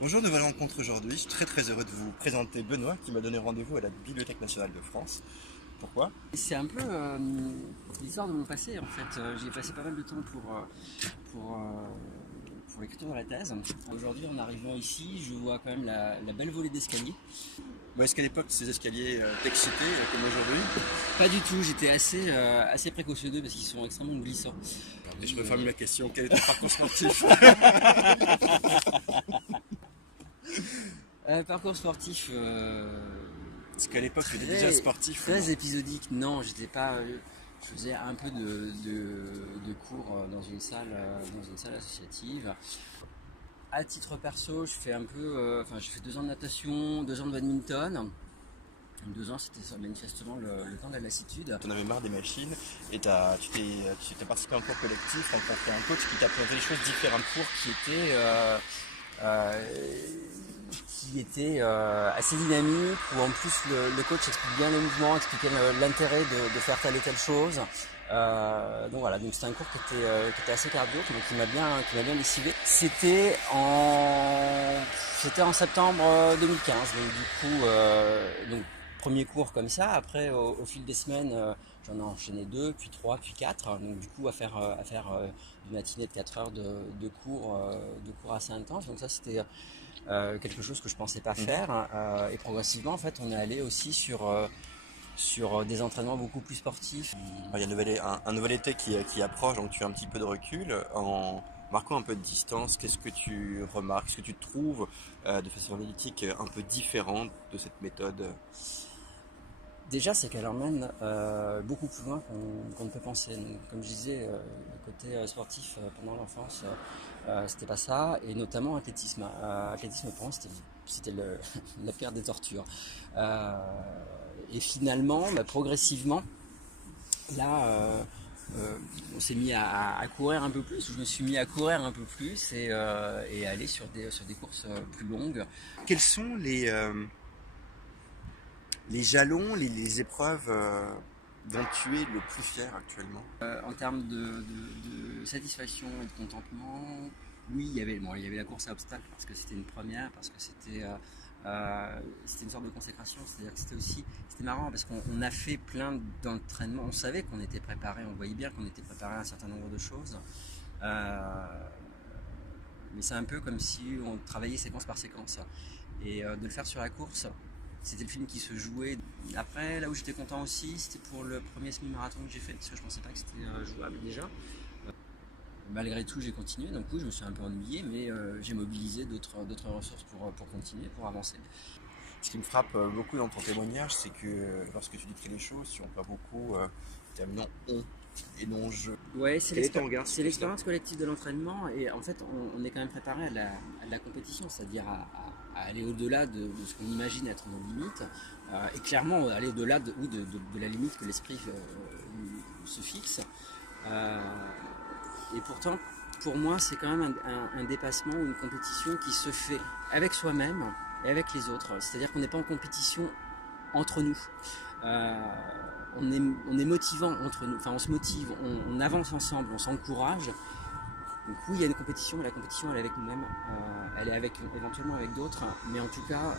Bonjour, nouvelle rencontre aujourd'hui. Je suis très heureux de vous présenter Benoît qui m'a donné rendez-vous à la Bibliothèque nationale de France. Pourquoi? C'est un peu l'histoire de mon passé en fait. J'y ai passé pas mal de temps pour, euh, pour l'écriture de la thèse. Aujourd'hui, en arrivant ici, je vois quand même la belle volée d'escaliers. Bon, est-ce qu'à l'époque ces escaliers t'excitaient comme aujourd'hui? Pas du tout, j'étais assez précautionneux parce qu'ils sont extrêmement glissants. Et je reformule la question, quel est ton parcours sportif? Parcours sportif Est-ce qu'à l'époque tu étais déjà sportif ou non? très épisodique. Non, j'étais pas. Je faisais un peu de cours dans une salle associative. À titre perso, je fais un peu, j'ai fait 2 ans de natation, 2 ans de badminton. 2 ans, c'était manifestement le temps de la lassitude. Tu en avais marre des machines et tu t'es participé à un cours collectif, rencontré un coach qui t'a présenté les choses différentes, cours euh, Qui était assez dynamique, où en plus le coach explique bien les mouvements, expliquait l'intérêt de faire telle et telle chose. Donc voilà, donc c'était un cours qui était assez cardio, donc qui m'a bien lessivé. C'était en septembre 2015, donc du coup, donc premier cours comme ça. Après, au fil des semaines, j'en ai enchaîné 2, puis 3, puis 4. Donc du coup, à faire une matinée de 4 heures de cours assez intenses. Donc ça, c'était quelque chose que je pensais pas faire. Et progressivement, en fait, on est allé aussi sur des entraînements beaucoup plus sportifs. Il y a un nouvel été qui approche, donc tu as un petit peu de recul. En marquant un peu de distance, qu'est-ce que tu remarques, qu'est-ce que tu trouves de façon analytique un peu différente de cette méthode? Déjà, c'est qu'elle emmène beaucoup plus loin qu'on ne peut penser. Donc, comme je disais, le côté sportif pendant l'enfance, c'était pas ça, et notamment athlétisme. Athlétisme, pour moi, c'était la pire des tortures. Euh, et finalement, progressivement, là, on s'est mis à courir un peu plus, ou je me suis mis à courir un peu plus et aller sur des courses plus longues. Quels sont les jalons, les épreuves dont tu es le plus fier actuellement? En termes de satisfaction et de contentement, oui, il y avait la course à obstacles parce que c'était une première, parce que c'était une sorte de consécration. C'est-à-dire que c'était marrant parce qu'on a fait plein d'entraînements. On savait qu'on était préparé, on voyait bien qu'on était préparé à un certain nombre de choses. Euh, mais c'est un peu comme si on travaillait séquence par séquence. Et de le faire sur la course, c'était le film qui se jouait. Après, là où j'étais content aussi, c'était pour le premier semi-marathon que j'ai fait, parce que je pensais pas que c'était jouable déjà. Malgré tout, j'ai continué, donc oui, je me suis un peu ennuyé, mais j'ai mobilisé d'autres ressources pour continuer, pour avancer. Ce qui me frappe beaucoup dans ton témoignage, c'est que lorsque tu décris les choses, tu emploies beaucoup le terme non on et non je. Ouais, Quel est ton regard c'est sur cela? l'expérience collective de l'entraînement, et en fait, on est quand même préparé à la compétition, c'est-à-dire à aller au-delà de ce qu'on imagine être nos limites, et clairement aller au-delà de la limite que l'esprit se fixe. Euh, et pourtant, pour moi, c'est quand même un dépassement ou une compétition qui se fait avec soi-même et avec les autres. C'est-à-dire qu'on n'est pas en compétition entre nous. Euh, on est motivant entre nous, enfin on se motive, on avance ensemble, on s'encourage. Donc oui, il y a une compétition, mais la compétition elle est avec nous-mêmes, elle est éventuellement avec d'autres, mais en tout cas,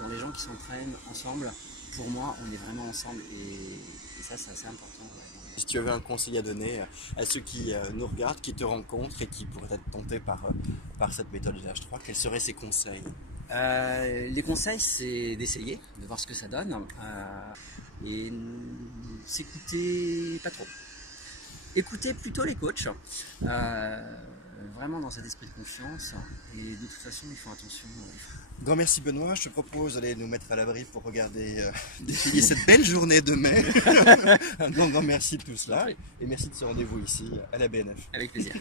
dans les gens qui s'entraînent ensemble, pour moi, on est vraiment ensemble, et ça, c'est assez important. Ouais. Si tu avais un conseil à donner à ceux qui nous regardent, qui te rencontrent et qui pourraient être tentés par cette méthode GH3, quels seraient ces conseils? Les conseils, c'est d'essayer, de voir ce que ça donne, et s'écouter pas trop. Écoutez plutôt les coachs, vraiment dans cet esprit de confiance, et de toute façon, ils font attention. Grand merci Benoît, je te propose d'aller nous mettre à l'abri pour regarder défiler cette belle journée de mai. Un grand merci de tout cela et merci de ce rendez-vous ici à la BNF. Avec plaisir.